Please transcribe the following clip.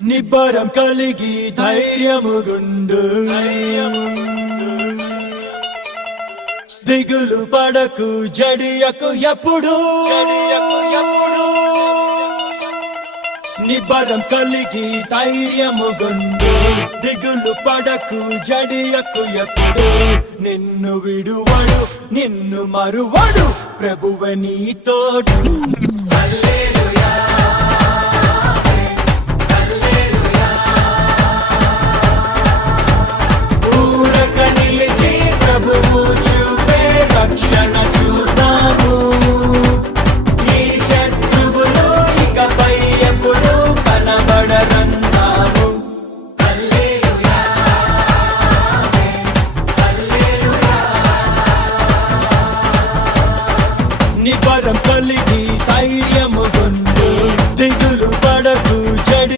నిబ్బరం కలిగి ధైర్యముగుండు దిగులు పడకు జడియకు ఎప్పుడు నిబ్బరం కలిగి ధైర్యముగుండు దిగులు పడకు జడియకు ఎప్పుడు నిన్ను విడువడు నిన్ను మరువడు ప్రభువే నీ తోడు